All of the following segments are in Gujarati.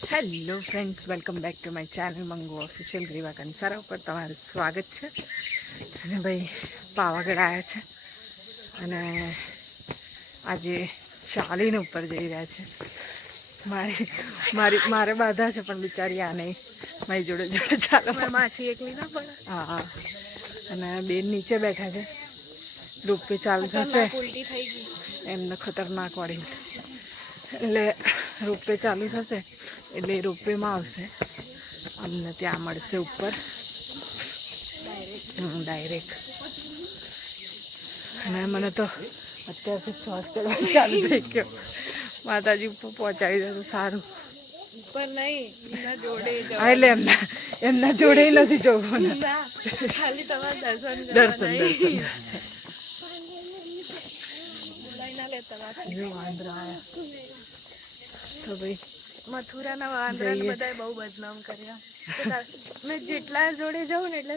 Hello friends, welcome back to my channel Mangu official Greeva Kansara ઉપર તમારું સ્વાગત છે. અને ભાઈ પાવાગઢ આવ્યા છે અને આજે ચાલીને ઉપર જઈ રહ્યા છે. મારે બાધા છે પણ બિચારી આ નહીં, મારી જોડે જોડે ચાલો. માસી એકલી ના પડે. હા, અને બેન નીચે બેઠા છે. રોપવે ચાલુ થશે એમને ખતરનાક વાળી, એટલે રોપવે ચાલુ થશે એટલે રોપવેમાં આવશે, અમને ત્યાં મળશે ઉપર ડાયરેક્ટ. અને મને તો અત્યારથી શ્વાસ ચડવાનું ચાલુ થઈ ગયો. માતાજી ઉપર પહોંચાડી દે તો સારું. ઉપર નહીં, જોડે એટલે એમના જોડે નથી જવું, ખાલી તમારા દર્શન. તો ભાઈ મથુરાના વાંદરાને બધાએ બહુ બદનામ કર્યા. મેં જેટલા જોડે જાઉં ને એટલે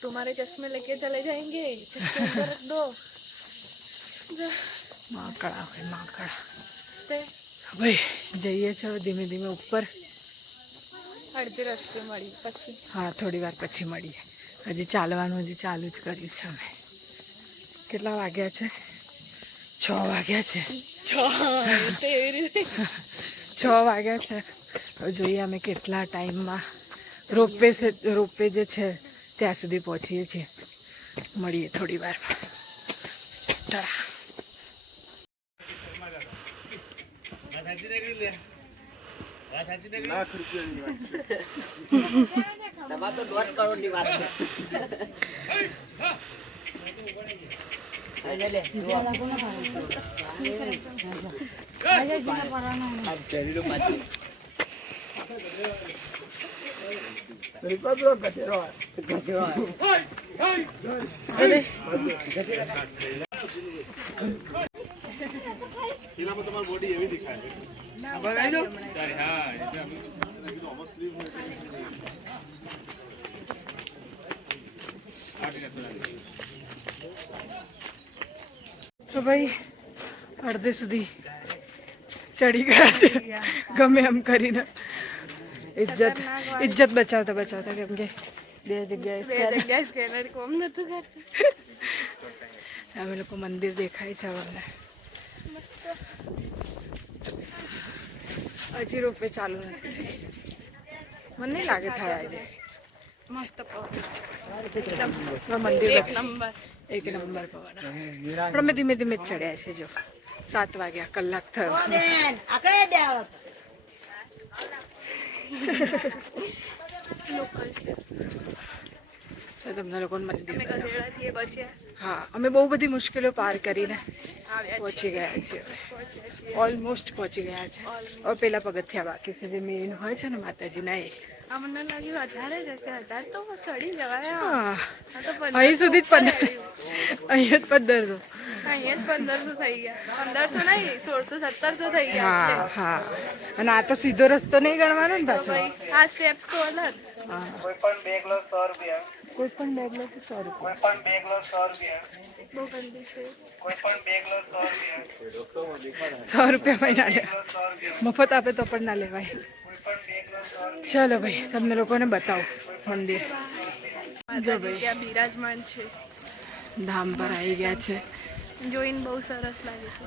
तुम्हारे चश्मे लेके चले जाएंगे, चश्मे अंदर रख दो. માકડા હોય માકડા. તે ભાઈ જઈએ છો ધીમે ધીમે ઉપર. અડધી રસ્તે મળી પછી. હા, થોડી વાર પછી મળીએ. હજી ચાલવાનું હજી ચાલુ જ કર્યું છે અમે. કેટલા વાગ્યા છે? 6 વાગ્યા છે. 6 વાગ્યા છે. હવે જોઈએ અમે કેટલા ટાઈમમાં રોપવે જે છે ત્યાં સુધી પહોંચીએ છીએ. મળીએ થોડી વારમાં. તો ભાઈ અડધે સુધી ચડી ગયા છે, ગમે એમ કરીને. ઇજ્જત બચાવતા કેમ કે બે જગ્યાએ સ્કેનર કોમ નતું કરતું. અમે લોકો મંદિર દેખાય છે અમને મસ્ત. હજી રોપવે ચાલુ નથી થઈ. મને નહીં લાગે થાય આજે. મસ્ત મંદિર એક નંબર. 1 નંબર પવન. પણ અમે ધીમે ધીમે જ ચડ્યા છે. જો 7 વાગ્યા, કલાક થયો. તમને લોકોને મંદિર હા, અમે બહુ બધી મુશ્કેલીઓ પાર કરીને પહોંચી ગયા છીએ. ઓલમોસ્ટ પહોંચી ગયા છે. હવે પેલા પગથિયા બાકી છે જે મેઇન હોય છે ને માતાજીના, એ. અમને લાગ્યું 1000 જ હશે. 1000 તો ચડી જવાય. હા, અહીં સુધી જ 15. અહીંયા જ 1500. અહીંયા જ 1500 થઈ ગયા. 1500 નહીં, 1600 1700 થઈ ગયા. હા હા. અને આ તો સીધો રસ્તો નહીં ગણવાનો ને પાછો. આ સ્ટેપ્સ તો અલગ. કોઈ પણ બેગ લો 100 રૂપિયા. કોઈ પણ બેગ લો તો 100 રૂપિયા. કોઈ પણ બેગ લો 100 રૂપિયા. બહુ ગંદી છે. કોઈ પણ બેગ લો 100 રૂપિયા. 100 રૂપિયામાં ના લેવાય. મફત આપે તો પણ ના લેવાય. ચલો ભાઈ, તમને લોકોને બતાવો મંદિર. જો ભાઈ ત્યાં બિરાજમાન છે. ધામ પર આવી ગયા છે જોઈને બહુ સરસ લાગે છે.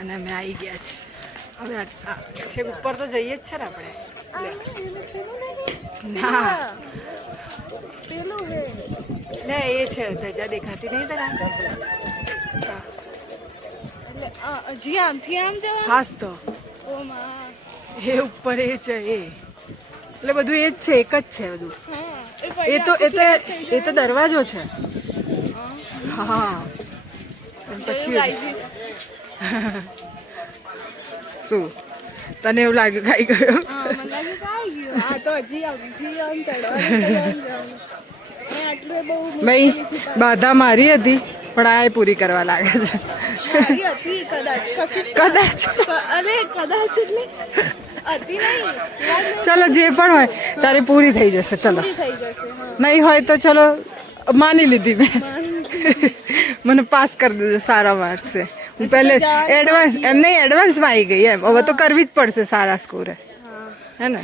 અને અમે આવી ગયા છે. હવે છેક ઉપર તો જઈએ જ છે ને આપણે. ના, પેલું હે ને એ છે ધજા દેખાતી નહીં તરા. એટલે હજી આમથી આમ જવા. હાસ તો ઓ માં. એ ઉપર એ છે એ. એટલે બધું એ જ છે, એક જ છે બધું. એ તો દરવાજો છે. હા, પછી શું તને એવું લાગ્યું ખાઈ ગયો? ભાઈ બાધા મારી હતી પણ આ પૂરી કરવા લાગે છે. કદાચ ચલો જે પણ હોય તારે પૂરી થઈ જશે. ચલો નહીં હોય તો ચલો માની લીધી મેં. મને પાસ કરી દેજો, સારા માર્ક છે. હું પહેલે એડવાન્સ એમ નહીં, એડવાન્સમાં આવી ગઈ એમ. હવે તો કરવી જ પડશે સારા સ્કોરે. હે ને?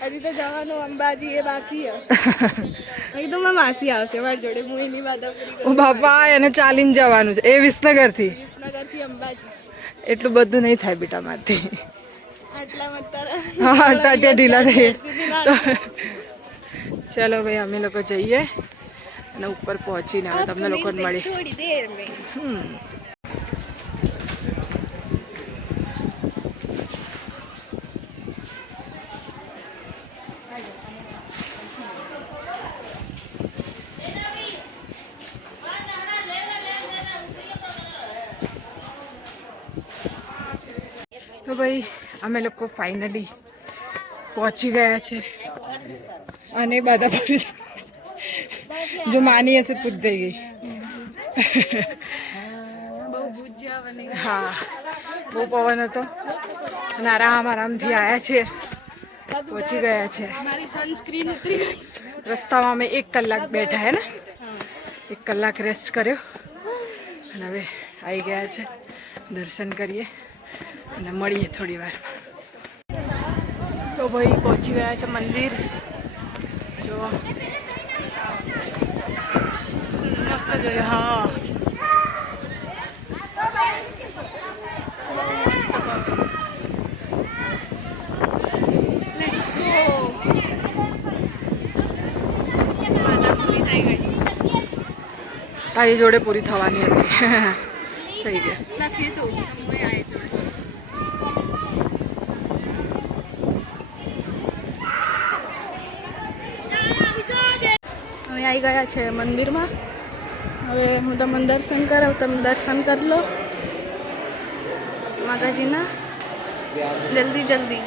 હજી તો જવાનું અંબાજી એ બાકી અહીં તો મારી માસી આવશે મારી જોડે હું એની વાદા પૂરી ઓ બાપા, એને ચાલીને જવાનું છે એ વિસનગરથી. વિસનગરથી અંબાજી. એટલું બધું નહીં થાય બેટા મારથી. આટલામાં તારા હા, ટાટિયા ઢીલા થઈ. તો ચલો ભાઈ, અમે લોકો જઈએ અને ઉપર પહોંચીને હવે તમને લોકોને મળી. થોડી દેર મેં તો ભાઈ અમે લોકો ફાઇનલી પહોંચી ગયા છે અને બધા પૂરી જો માની હશે પૂરી થઈ ગઈ. બહુ ભૂજ્યા બને. હા, બહુ પવન હતો અને આરામથી આવ્યા છીએ, પહોંચી ગયા છે. મારી સનસ્ક્રીન ઉતરી ગઈ. રસ્તામાં અમે 1 કલાક બેઠા હે ને, 1 કલાક રેસ્ટ કર્યો અને હવે આવી ગયા છે. દર્શન કરીએ અને મળીએ થોડી વાર. તો ભાઈ પહોંચી ગયા છે મંદિર. જો મસ્ત જોયું. હા, લેટ્સ ગો. વાદા પૂરી થઈ ગઈ. તારી જોડે પૂરી થવાની હતી. થઈ ગઈ. લખી તું હું આવી જોડે. હવે આવી ગયા છે મંદિરમાં. હવે હું તમને દર્શન કરાવું, તમે દર્શન કરી લો માતાજીના જલ્દી જલ્દી.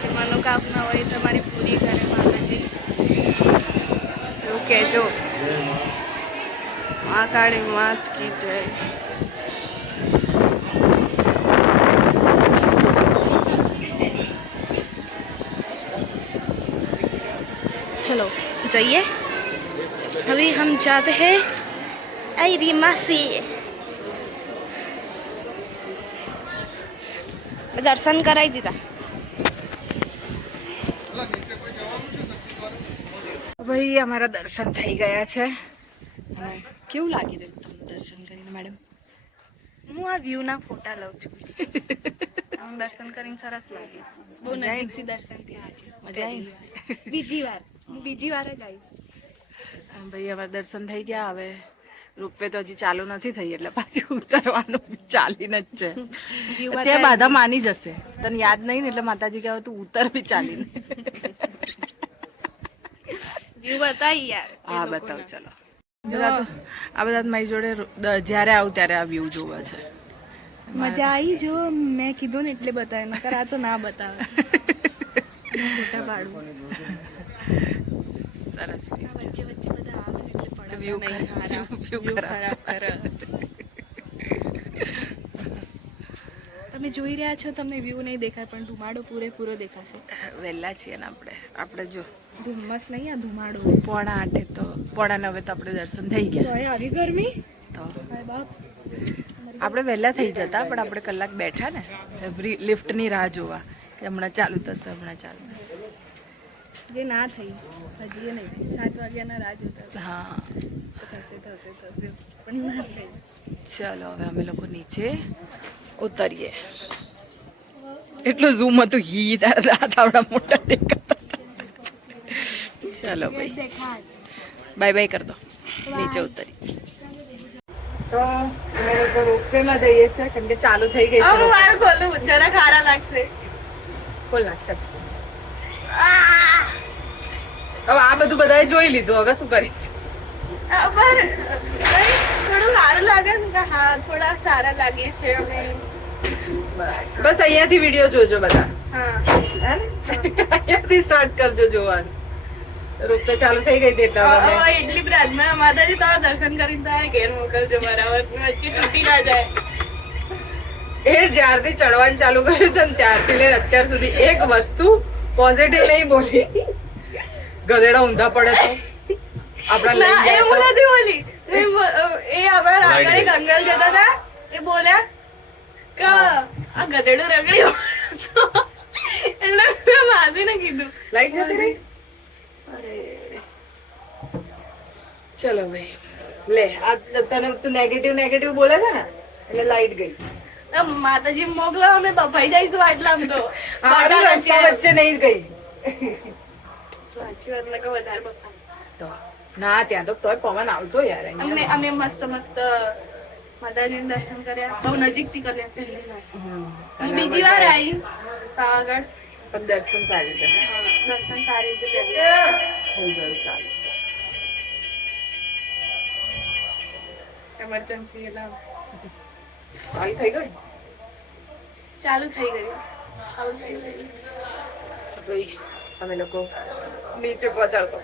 જે મનોકામના હોય તમારી પૂરી કરે માતાજી, એવું કહેજો. મા કાળી માત કી જય. चलो जाइए, अभी हम जाते हैं आयरी मासी. दर्शन कराई દીધા. ભાઈ અમારા દર્શન થઈ ગયા છે. કેવું લાગી રહ્યું તમને દર્શન કરીને મેડમ? હું આ વ્યૂના ફોટા લઉં છું. આમ દર્શન કરીને સરસ લાગે. બહુ નજીકથી દર્શન થયા છે. મજા આવી? બીજી વાર જ આવી. ભાઈ અમારા દર્શન થઈ ગયા. હવે રોપવે તો હજી ચાલુ નથી થઈ એટલે પાછું ઉતરવાનું ચાલીને જ છે. ત્યાં બાધા માની જશે. તને યાદ નહીં ને એટલે માતાજી કહેવાય તું ઉતર બી ચાલીને. વ્યૂ બતાવી યાર. હા બતાવ. ચલો આ બધા મારી જોડે જ્યારે આવું ત્યારે આ વ્યૂ જોવા છે. મજા આવી. જો મેં કીધું ને એટલે બતાવે, નકર આ તો ના બતાવે. ફોટા પાડવું. સરસ વચ્ચે બધા આવે એટલે વ્યૂ ખરાબ. તમે જોઈ રહ્યા છો, તમને વ્યૂ નહીં દેખાય પણ ધુમાડો પૂરેપૂરો દેખાશે. વહેલા છીએ ને આપણે જો ધુમ્મસ નહીં, આ ધુમાડો. 8:45 તો 8:45 તો આપણે દર્શન થઈ ગયા. આવી ગરમી તો બાપ. આપણે વહેલા થઈ જતા પણ આપણે કલાક બેઠા ને લિફ્ટની રાહ જોવા કે હમણાં ચાલુ થશે. જે ના થઈ હજી નહીં. 7 વાગ્યાના રાહ જોતા. હા, થશે પણ ના થઈ. ચલો હવે અમે લોકો નીચે ઉતરીએ. એટલું ઝૂમ હતું. તારા દાંત આવડા મોટા દેખાતા. ચલો ભાઈ, બાય બાય કર દો. નીચે ઉતરી તો અમે લોકો રોપવેમાં જઈએ છીએ કેમ કે ચાલુ થઈ ગઈ છે. મારું ખોલું જરા ખારા લાગશે. ખોલ નાખ. ચાલ હવે આ બધું બધાએ જોઈ લીધું. હવે શું કરીશ? પર થોડું સારું લાગે ને. હા, થોડા સારા લાગીએ છે અમે. બસ અહીંયાથી વિડીયો જોજો બધા. હા, અહીંયાથી સ્ટાર્ટ કરજો જોવાનું. રોપવે ચાલુ થઈ ગઈ હતી એટલે એટલી પ્રાર્થના માતાજી તો દર્શન કરીને તો ઘેર મોકલજો બરાબર. વચ્ચે તૂટી ના જાય. એ જ્યારથી ચડવાનું ચાલુ કર્યું છે ને ત્યારથી લઈને અત્યાર સુધી એક વસ્તુ પોઝિટિવ નહીં બોલી. ગધેડા ઊંધા પડે તો આપણા લઈ જાય એવું નથી બોલી. એ અમારા આગળ એક અંકલ જતા હતા. એ બોલ્યા કે આ ગધેડું રગડ્યું એટલે મેં માસીને કીધું. લાઈટ જતી રહી. અરે ચલો ભાઈ લે આ તને તું નેગેટિવ બોલે છે ને એટલે લાઈટ ગઈ. માતાજી મોકલો, અમે બફાઈ જઈશું આટલામાં તો. હારું રસ્તા વચ્ચે નહીં ગઈ સાચી વાત, ને કે વધારે બફાય. તો ના ત્યાં તો તોય પવન આવતો યાર અહીંયા. અમે મસ્ત માતાજીનું દર્શન કર્યા, બહુ નજીકથી કર્યા પહેલી વાર. હું બીજી વાર આવી પાવાગઢ, પણ દર્શન સારી રીતે દર્શન સારી રીતે કર્યું. થઈ ગયું. ચાલુ એમરજન્સી એટલે ચાલુ થઈ ગયું. ચાલુ થઈ ગયું. ભાઈ અમે લોકો નીચે પહોંચાડશો.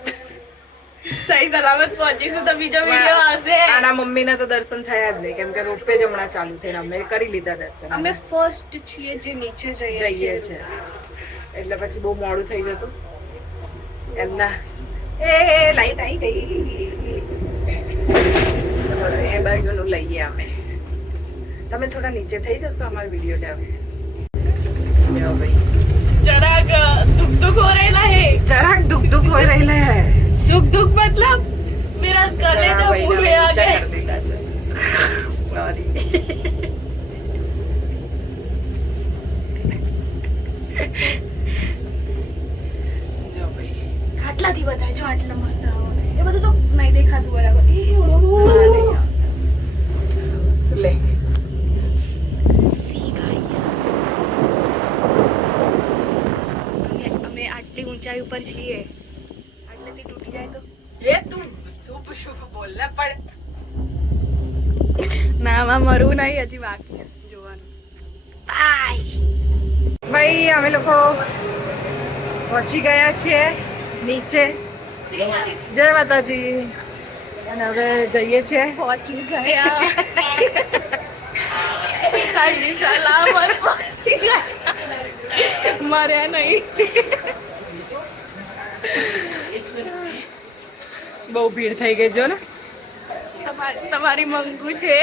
સહી સલામત પહોંચીશું તો બીજો વિડીયો હશે. આના મમ્મીના તો દર્શન થયા જ નહીં કેમ કે રોપવે જ હમણાં ચાલુ થઈને અમે કરી લીધા દર્શન. અમે ફર્સ્ટ છીએ જે નીચે જઈએ જઈએ છે એટલે પછી બહુ મોડું થઈ જતું એમના. એ લાઈટ આવી ગઈ. ચલો, એ બાજુનું લઈએ અમે. તમે થોડા નીચે થઈ જશો, અમારો વિડીયો લેવા છે ભાઈ. જરાક ધુક हो रहेला है. જરાક દુઃખ હોય રહેલા હે. धुक मतलब मेरा करने तो भूल गया कर है. देता છે. Sorry. જો ભાઈ આટલાથી બતાય જો, આટલા મસ્ત આવો. એ બધું તો નહીં દેખાતું બરાબર. એ ના, નહીં આવતું. લે સી ગાઈસ, અમે આટલી ઊંચાઈ ઉપર છીએ. આટલેથી તૂટી જાય તો એ તું શુભ બોલને પણ ના, આમાં મરવું નહીં, હજી બાકી જોવાનું. ભાઈ અમે લોકો પહોંચી ગયા છીએ નીચે. જય માતાજી. અને હવે જઈએ છીએ. પહોંચી ગયા. સહી સલામત પહોંચી ગયા. મર્યા નહીં. બહુ ભીડ થઈ ગઈ જો ને. તમારી મંગુ છે.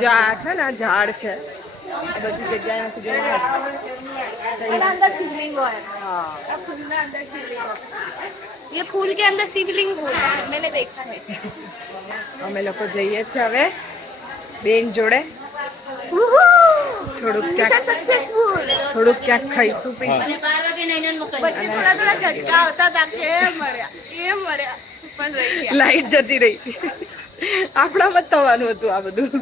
જો આ છે ને આ ઝાડ છે, આ બધી જગ્યાએ एंड अंदर शिवलिंग है. હા फूल में अंदर शिवलिंग है. ये फूल के अंदर शिवलिंग होता है, मैंने देखा है. અમે લોકો જઈએ છીએ હવે બેન જોડે. થોડુંક मिशन ક્યાંક सक्सेसफुल. ખાઈશું પીશું. बच्चे थोड़ा थोड़ा झटका होता था के मर्या પણ રહી ગયા. લાઈટ જતી રહી. આપણામાં જ થવાનું હતું આ બધું.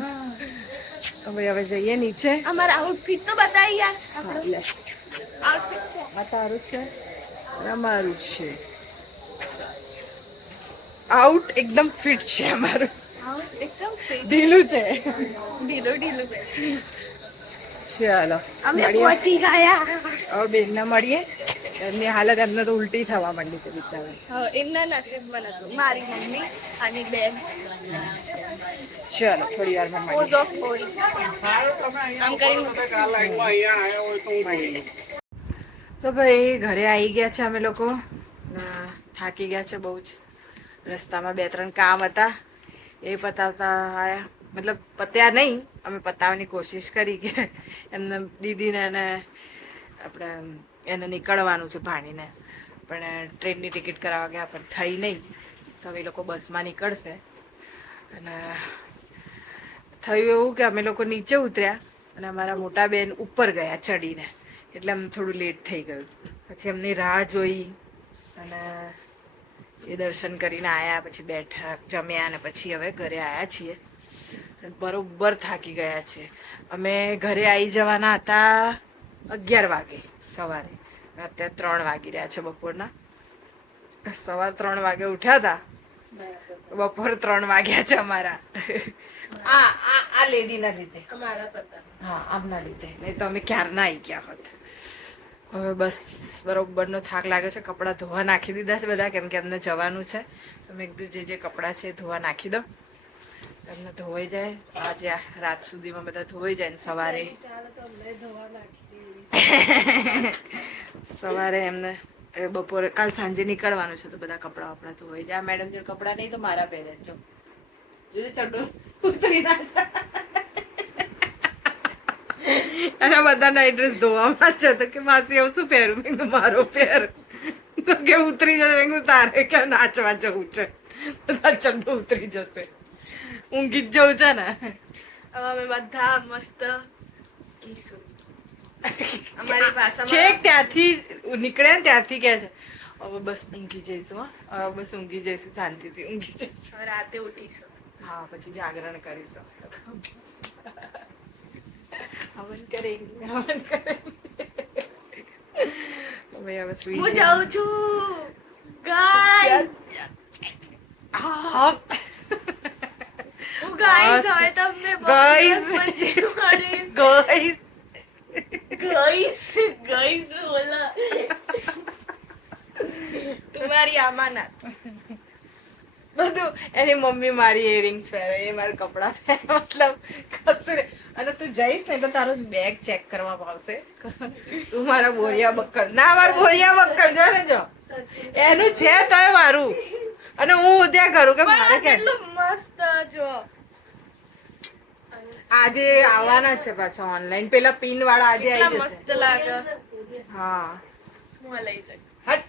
હવે જઈએ નીચે. हमारा आउटफिट तो बताइए यार. હા, લે. आउटफिट से આ તારું છે અને અમારું છે. આઉટ એકદમ ફિટ છે અમારું. आउट एकदम फिट. ઢીલું છે. ढीलो ढीलो. ચાલો અમે મળીએ. પહોંચી ગયા. હવે બેનને મળીએ. એમની હાલત એમને તો ઉલટી થવા માંડી હતી બિચારા. એમના નસીબમાં નતું. મારી મમ્મી અને બેન. ચાલો થોડી વારમાં મળીએ. પોઝ ઓફ ઓલ આમ કરીને તો ભાઈ ઘરે આવી ગયા છે અમે લોકો. થાકી ગયા છે બહુ જ. રસ્તામાં 2-3 કામ હતા એ પતાવતા આવ્યા. મતલબ પત્યા નહીં, અમે પતાવવાની કોશિશ કરી કે એમને દીદીને અને આપણે એને નીકળવાનું છે ભાણીને, પણ ટ્રેનની ટિકિટ કરાવવા ગયા પણ થઈ નહીં. તો હવે એ લોકો બસમાં નીકળશે. અને થયું એવું કે અમે લોકો નીચે ઉતર્યા અને અમારા મોટા બેન ઉપર ગયા ચડીને, એટલે અમને થોડું લેટ થઈ ગયું. પછી એમની રાહ જોઈ અને એ દર્શન કરીને આવ્યા. પછી બેઠા જમ્યા અને પછી હવે ઘરે આવ્યા છીએ. બરોબર થાકી ગયા છે. અમે ઘરે આવી જવાના હતા 11 વાગે સવારે. અત્યારે 3 વાગી રહ્યા છે બપોરના. સવાર 3 વાગે ઉઠ્યા હતા, બપોર 3 વાગ્યા છે અમારા. આ લેડીના લીધે, હા આમના લીધે, નહીં તો અમે ક્યારના આવી ગયા હોત. હવે બસ બરોબરનો થાક લાગ્યો છે. કપડાં ધોવા નાખી દીધા છે બધા, કેમ કે અમને જવાનું છે. તો મેં કીધું જે કપડાં છે એ ધોવા નાખી દો, એમને ધોવાઈ જાય. આજે રાત સુધીમાં બધા ધોવાઈ જાય ને સવારે એમને બપોરે કાલ સાંજે નીકળવાનું છે તો બધા કપડાં વપડા ધોવાઈ જાય. આ મેડમ જોડે કપડાં નહીં તો મારા પહેરે જો જોજે ચડ્ડો ઉતરી ના અને બધાના એડ્રેસ ધોવામાં છે તો કે માસી એવું શું પહેરું મેં કીધું મારો પહેર તો કે ઉતરી જશે મેં કીધું તારે કે નાચવા જવું છે તો તાર ચંડુ ઉતરી જશે ઊંઘી જ જવું છે ને હવે અમે બધા મસ્ત કીશું અમારી ભાષામાં છેક ત્યાંથી નીકળે ને ત્યારથી કહે છે હવે બસ ઊંઘી જઈશું હા હવે બસ ઊંઘી જઈશું શાંતિથી ઊંઘી જઈશું રાતે ઉઠીશું. હા પછી જાગરણ કરીશું હવન કરેંગે હવન કરેંગે હવે હવે સુઈ હું જાઉં. જાઉં છું ગાઈસ. હા હું ગાઈસ બસ. હવે તમને Guys. પછી મળીશ. ગઈસ ગાઈસ ગાઈસ બોલા તમારી અમાનત. બધું એની મમ્મી મારી ઇયરિંગ્સ પહેરે એ મારા કપડાં પહેરે મતલબ કશું નહીં. અને તું જઈશ ને તો તારું બેગ ચેક કરવામાં આવશે તું મારા બોરિયા બક્કર ના મારું બોરિયા બક્કર જો ને જો એનું છે તોય મારું અને હું ત્યાં કરું કે મારે પણ કે કેટલું મસ્ત જો આજે આવવાના છે પાછા ઓનલાઈન પેલા પિન વાળા આજે કેટલા આવી મસ્ત જશે લાગે. હા હું લઈ જઈ. હટ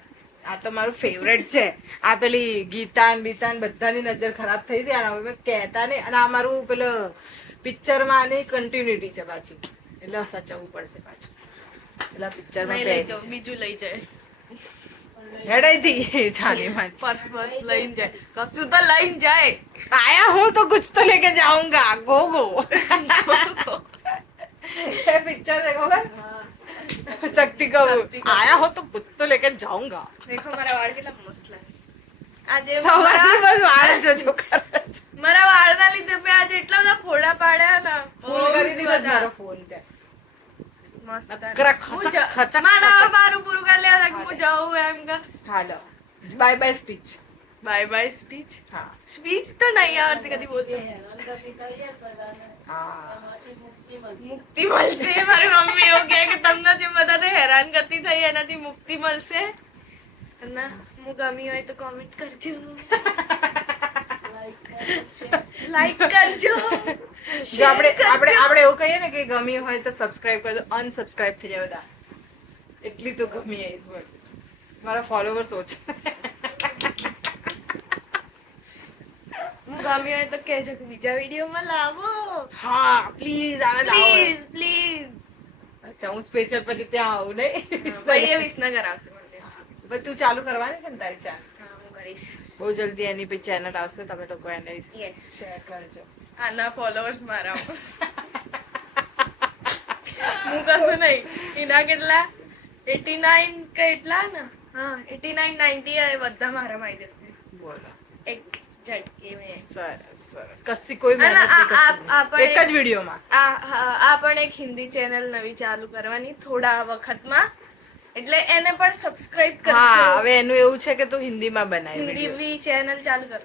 આ તો મારું ફેવરેટ છે આ પેલી ગીતાન બીતાન બધાની નજર ખરાબ થઈ હતી અને હવે મેં કહેતા નહીં અને આ મારું પેલું પિક્ચરમાં આની કન્ટિન્યુટી છે પાછી એટલે સાચવવું પડશે પાછું પેલા પિક્ચરમાં નહીં લઈ જાઉં બીજું લઈ જાય. હેડાઈથી છાની માં પર્સ પર્સ લઈને જાય કશું તો લઈને જાય. આયા હું તો કુછ તો લેકે જાઉંગા ગો ગો એ પિક્ચર देखो शक्ति का शक्ति का। आया हो तो कुछ तो लेके जाऊंगा દેખો મારા વાળ કેટલા મસ્ત લાગે. આજે સવારની બસ વાળ જોજો કરે છે. મારા વાળના લીધે મેં આજે એટલા બધા ફોડા પાડ્યા ને ફોન કરી દીધો જ મારો ફોન ત્યાં મસ્ત નકરા ખચક ખચક મારા ખચક. મારું પૂરું કરી લેવા કે હું જાઉં એમ કે હાલો bye bye speech bye bye speech. હા સ્પીચ તો નહીં આવડતી કદી બોલતા. હા મુક્તિ મળશે. મારી મમ્મી એવું કહે કે તમને જે બધાને હેરાનગતિ થઈ એનાથી મુક્તિ મળશે. અને હું ગમી હોય તો કોમેન્ટ કરજો, લાઈક કરજો. જો આપણે એવું કહીએ ને કે ગમી હોય તો સબસ્ક્રાઇબ કરજો અનસબસ્ક્રાઇબ થઈ જાય બધા એટલી તો ગમી આવીશ હોય મારા ફોલોવર્સ ઓછા હું ગમી હોય તો કહેજો કે બીજા વિડીયોમાં લાવો હા પ્લીઝ આને લાવો પ્લીઝ પ્લીઝ. અચ્છા હું સ્પેશિયલ પછી ત્યાં આવું નહીં ભાઈ એ વિસનગર આવશે મને ત્યાં. પણ તું ચાલુ કરવાની છે ને તારી ચેનલ હા હું કરીશ. બહુ જલ્દી એની પછી ચેનલ આવશે તમે લોકો એને Yes. શેર કરજો આના ફોલોવર્સ મારા હું કશું નહીં. એના કેટલા 89 કે એટલા ને હા 89 90 એ બધા મારામાં આવી જશે બોલો એક ઝટકે મેં. સરસ સરસ કશી કોઈ અને મહેનત નહીં આ કરશો. પણ એક જ વિડીયોમાં આ પણ એક હિન્દી ચેનલ નવી ચાલુ કરવાની થોડા વખતમાં એટલે એને પણ સબસ્ક્રાઇબ હા કરજો. હવે એનું એવું છે કે તું હિન્દીમાં બનાવી video. હિન્દી ચેનલ ચાલુ કર.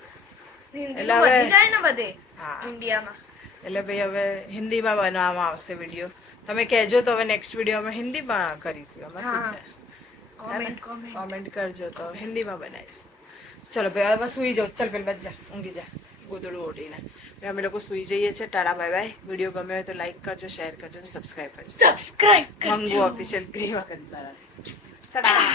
હિન્દી એટલે હવે- વધી જાય ને બધે હા ઇન્ડિયામાં. એટલે ભાઈ હવે હિન્દીમાં બનાવવામાં આવશે વિડીયો તમે કહેજો તો હવે નેક્સ્ટ વિડીયો અમે હિન્દીમાં કરીશું એમાં શું હા. છે કોમેન્ટ કોમેન્ટ. કોમેન્ટ કરજો તો હિન્દીમાં બનાવીશું ચલો ભાઈ હવે સુઈ જાઓ ચાલ પેલી બચ જા ઊંઘી જા ગોદડું ઓઢીને હવે અમે લોકો સુઈ જઈએ છીએ ટાટા બાય બાય વિડીયો ગમે હોય તો લાઈક કરજો શેર કરજો અને સબસ્ક્રાઇબ કરજો સબસ્ક્રાઇબ મંગુ કરજો. ઓફિશિયલ ગ્રીવા કંસારા ટાટા